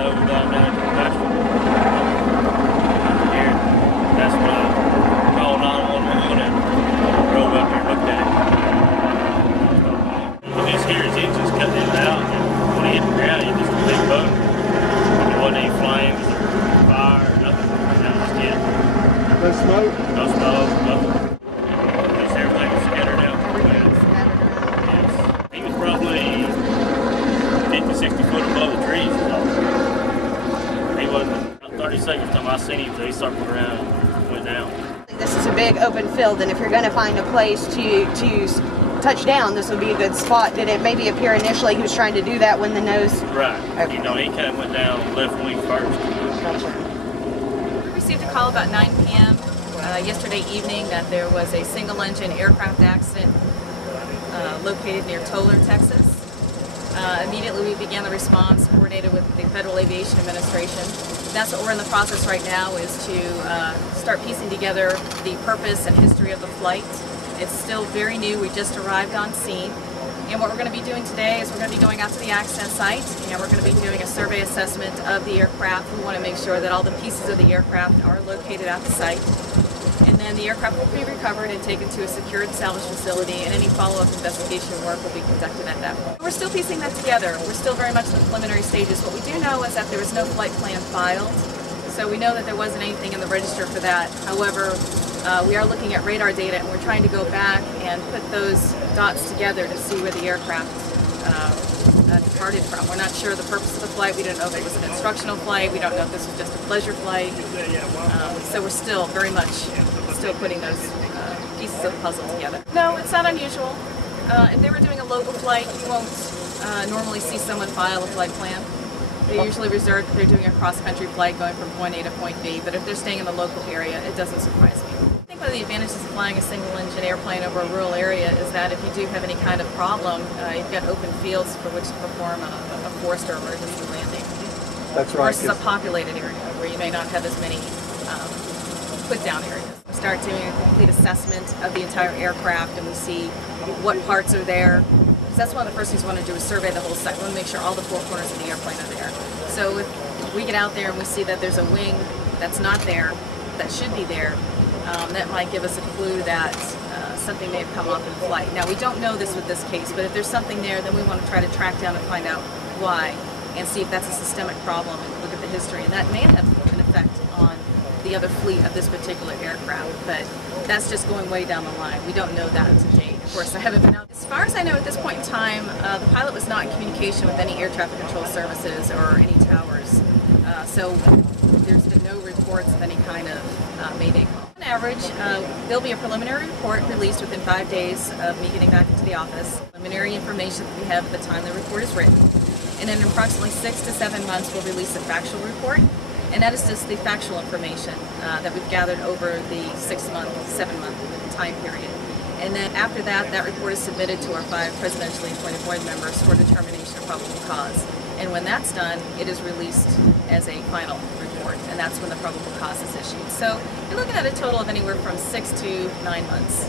nose down there to the vegetable here. That's when I called 911 and drove up here and looked at it. You just hear his engines cutting in and out, and when he hit the ground, he just a big bug. There wasn't any flames or fire or nothing. That was just it. No smoke? No smoke, nothing. Just everything was scattered out. Yes. He was probably 50, 60 foot above the trees. He wasn't, about 30 seconds time I seen him, so he started moving around and went down. This is a big open field, and if you're going to find a place to touch down, this would be a good spot. Did it maybe appear initially he was trying to do that when the nose? Right. Okay. You know, he kind of went down left wing first. Gotcha. We received a call about 9 p.m. Yesterday evening that there was a single-engine aircraft accident located near Tolar, Texas. Immediately we began the response, coordinated with the Federal Aviation Administration. That's what we're in the process right now, is to start piecing together the purpose and history of the flight. It's still very new. We just arrived on scene. And what we're going to be doing today is we're going to be going out to the accident site, and we're going to be doing a survey assessment of the aircraft. We want to make sure that all the pieces of the aircraft are located at the site. And then the aircraft will be recovered and taken to a secured salvage facility, and any follow-up investigation work will be conducted at that point. We're still piecing that together. We're still very much in the preliminary stages. What we do know is that there was no flight plan filed, so we know that there wasn't anything in the register for that. However, we are looking at radar data, and we're trying to go back and put those dots together to see where the aircraft departed from. We're not sure the purpose of the flight. We don't know if it was an instructional flight. We don't know if this was just a pleasure flight. So we're still very much still putting those pieces of the puzzle together. No, it's not unusual. If they were doing a local flight, you won't normally see someone file a flight plan. They're usually reserved if they're doing a cross-country flight going from point A to point B, but if they're staying in the local area, it doesn't surprise me. I think one of the advantages of flying a single-engine airplane over a rural area is that if you do have any kind of problem, you've got open fields for which to perform a forced or emergency landing. That's right. Versus a populated area where you may not have as many put-down areas. We start doing a complete assessment of the entire aircraft, and we see what parts are there. Because that's one of the first things we want to do, is survey the whole site. We want to make sure all the four corners of the airplane are there. So if we get out there and we see that there's a wing that's not there, that should be there, that might give us a clue that something may have come off in flight. Now, we don't know this with this case, but if there's something there, then we want to try to track down and find out why, and see if that's a systemic problem, and look at the history. And that may have an effect on the other fleet of this particular aircraft, but that's just going way down the line. We don't know that to date. Of course, I haven't been out. As far as I know at this point in time, the pilot was not in communication with any air traffic control services or any towers, so there's been no reports of any kind of mayday call. On average, there'll be a preliminary report released within 5 days of me getting back into the office. Preliminary information that we have at the time the report is written. And in approximately 6 to 7 months, we'll release a factual report. And that is just the factual information that we've gathered over the 6-month, 7-month time period. And then after that, that report is submitted to our 5 presidentially appointed board members for determination of probable cause. And when that's done, it is released as a final report, and that's when the probable cause is issued. So you're looking at a total of anywhere from 6 to 9 months.